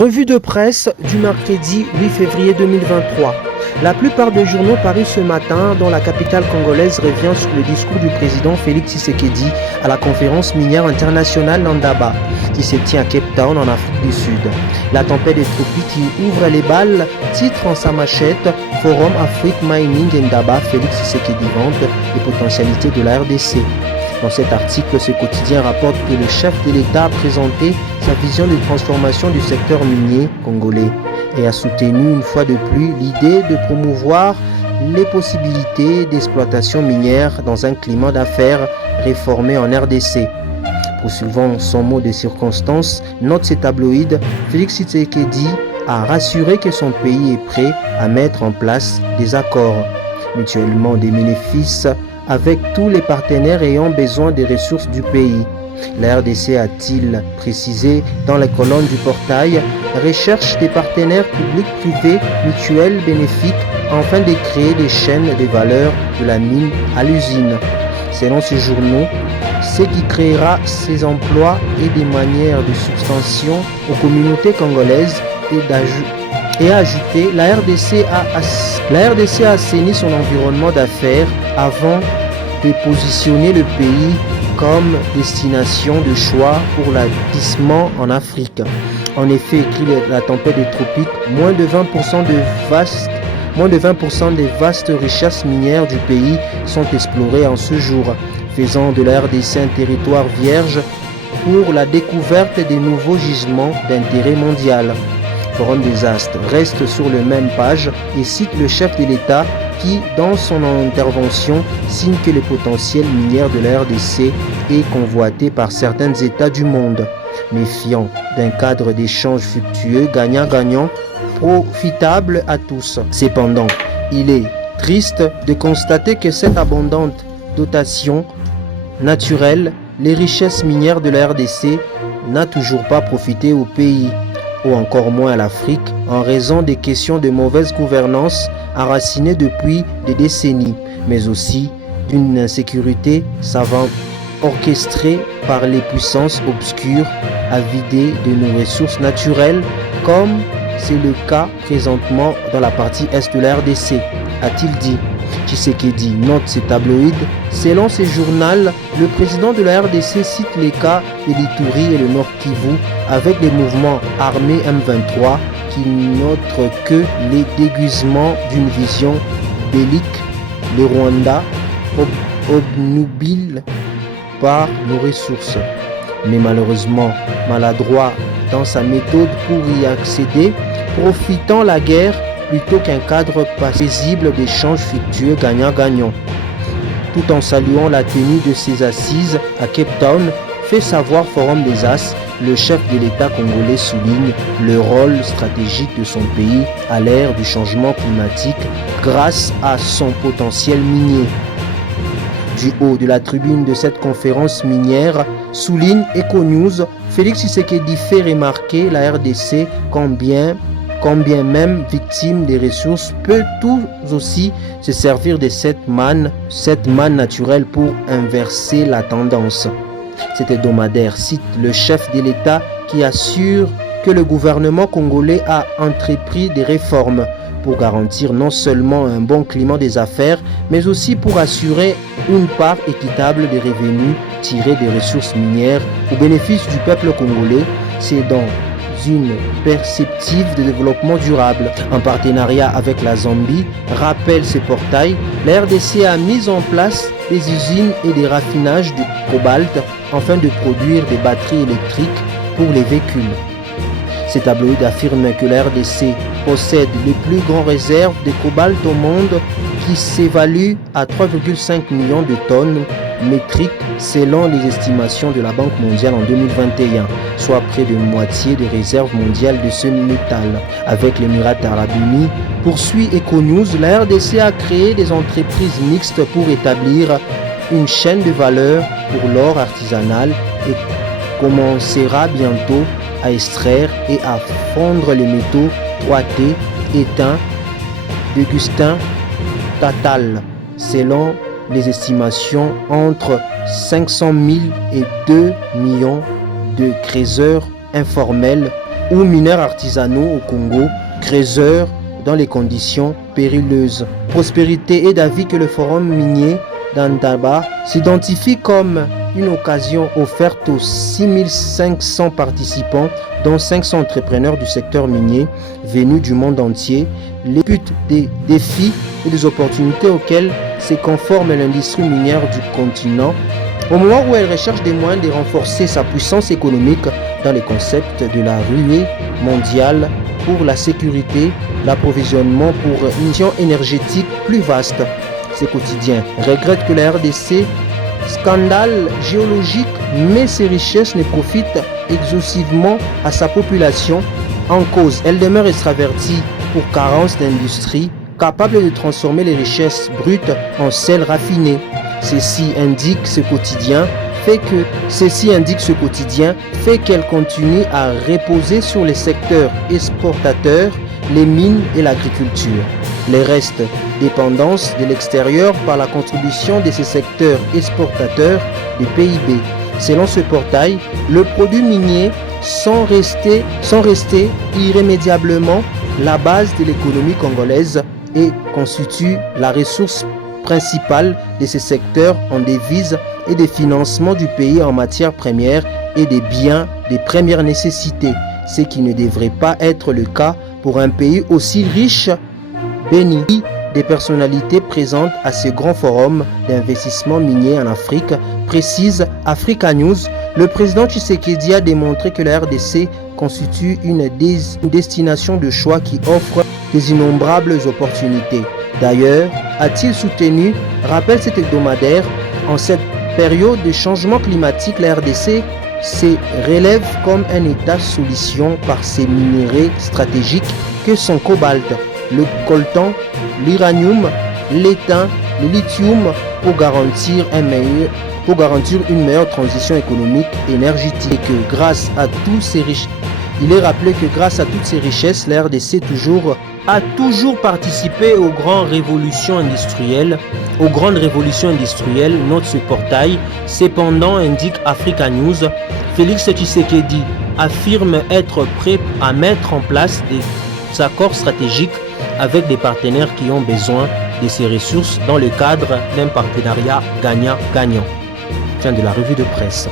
Revue de presse du mercredi 8 février 2023. La plupart des journaux parus ce matin dans la capitale congolaise revient sur le discours du président Félix Tshisekedi à la conférence minière internationale Ndaba qui se tient à Cape Town en Afrique du Sud. La tempête des tropiques qui ouvre les balles titre en sa machette Forum Afrique Mining Ndaba, Félix Tshisekedi vante les potentialités de la RDC. Dans cet article, ce quotidien rapporte que le chef de l'État a présenté sa vision de transformation du secteur minier congolais et a soutenu une fois de plus l'idée de promouvoir les possibilités d'exploitation minière dans un climat d'affaires réformé en RDC. Poursuivant son mot de circonstance, note ces tabloïds, Félix Tshisekedi a rassuré que son pays est prêt à mettre en place des accords mutuellement des bénéfices avec tous les partenaires ayant besoin des ressources du pays. La RDC, a-t-il précisé dans les colonnes du portail, recherche des partenaires publics-privés mutuels bénéfiques afin de créer des chaînes de valeur de la mine à l'usine. Selon ces journaux, ce qui créera ces emplois et des manières de subvention aux communautés congolaises et ajouté, la RDC a assaini son environnement d'affaires avant de positionner le pays comme destination de choix pour l'investissement en Afrique. En effet, écrit la tempête des tropiques, moins de 20% des vastes richesses minières du pays sont explorées en ce jour, faisant de la RDC un territoire vierge pour la découverte des nouveaux gisements d'intérêt mondial. Forum des Astres reste sur la même page et cite le chef de l'État qui, dans son intervention, signe que le potentiel minier de la RDC est convoité par certains États du monde, méfiant d'un cadre d'échange fructueux, gagnant-gagnant, profitable à tous. Cependant, il est triste de constater que cette abondante dotation naturelle, les richesses minières de la RDC, n'a toujours pas profité au pays, ou encore moins à l'Afrique, en raison des questions de mauvaise gouvernance enracinées depuis des décennies, mais aussi d'une insécurité savante orchestrée par les puissances obscures à vider de nos ressources naturelles, comme c'est le cas présentement dans la partie est de la RDC, a-t-il dit. Tshisekedi note ces tabloïds. Selon ces journaux, le président de la RDC cite les cas de l'Ituri et le Nord Kivu avec les mouvements armés M23 qui notent que les déguisements d'une vision bellique, le Rwanda obnubile par nos ressources. Mais malheureusement maladroit dans sa méthode pour y accéder, profitant la guerre plutôt qu'un cadre paisible d'échanges fructueux gagnant-gagnant. Tout en saluant la tenue de ses assises à Cape Town, fait savoir Forum des As, le chef de l'État congolais souligne le rôle stratégique de son pays à l'ère du changement climatique grâce à son potentiel minier. Du haut de la tribune de cette conférence minière, souligne EcoNews, Félix Tshisekedi fait remarquer la RDC combien même victime des ressources peut tout aussi se servir de cette manne naturelle pour inverser la tendance. Cet hebdomadaire cite le chef de l'État qui assure que le gouvernement congolais a entrepris des réformes pour garantir non seulement un bon climat des affaires, mais aussi pour assurer une part équitable des revenus tirés des ressources minières au bénéfice du peuple congolais. C'est dans une perspective de développement durable. En partenariat avec la Zambie, rappelle ce portail, la RDC a mis en place des usines et des raffinages de cobalt afin de produire des batteries électriques pour les véhicules. Ces tabloïds affirment que la RDC possède les plus grandes réserves de cobalt au monde qui s'évaluent à 3,5 millions de tonnes métriques selon les estimations de la Banque mondiale en 2021, soit près de moitié des réserves mondiales de ce métal. Avec l'Émirat arabe unis, poursuit EcoNews, la RDC a créé des entreprises mixtes pour établir une chaîne de valeur pour l'or artisanal et commencera bientôt à extraire et à fondre les métaux 3T, étain, d'Augustin Tatal, selon les estimations entre 500 000 et 2 millions de creuseurs informels ou mineurs artisanaux au Congo, creuseurs dans les conditions périlleuses. Prospérité est d'avis que le forum minier d'Antaba s'identifie comme une occasion offerte aux 6500 participants, dont 500 entrepreneurs du secteur minier venus du monde entier, les buts des défis et des opportunités auxquelles se conforme l'industrie minière du continent, au moment où elle recherche des moyens de renforcer sa puissance économique dans les concepts de la ruée mondiale pour la sécurité, l'approvisionnement pour une mission énergétique plus vaste. Ces quotidiens regrettent que la RDC scandale géologique, mais ses richesses ne profitent exhaustivement à sa population. En cause, elle demeure extravertie pour carence d'industrie capable de transformer les richesses brutes en sel raffiné. Ceci indique ce quotidien fait qu'elle continue à reposer sur les secteurs exportateurs, les mines et l'agriculture. Les restes dépendance de l'extérieur par la contribution de ces secteurs exportateurs du PIB. Selon ce portail, le produit minier sont restés irrémédiablement la base de l'économie congolaise et constitue la ressource principale de ces secteurs en devises et des financements du pays en matières premières et des biens de première nécessité, ce qui ne devrait pas être le cas pour un pays aussi riche, béni. Des personnalités présentes à ce grand forum d'investissement minier en Afrique, précise Africa News. Le président Tshisekedi a démontré que la RDC constitue une destination de choix qui offre des innombrables opportunités. D'ailleurs, a-t-il soutenu, rappelle cet hebdomadaire, en cette période de changement climatique, la RDC se relève comme un état solution par ses minéraux stratégiques que sont cobalt, le coltan, l'uranium, l'étain, le lithium pour garantir une meilleure transition économique et énergétique. Et que grâce à tous ces il est rappelé que grâce à toutes ces richesses, la RDC a toujours participé aux grandes révolutions industrielles. Note ce portail. Cependant, indique Africa News, Félix Tshisekedi affirme être prêt à mettre en place des accords stratégiques avec des partenaires qui ont besoin de ces ressources dans le cadre d'un partenariat gagnant-gagnant. Fin de la revue de presse.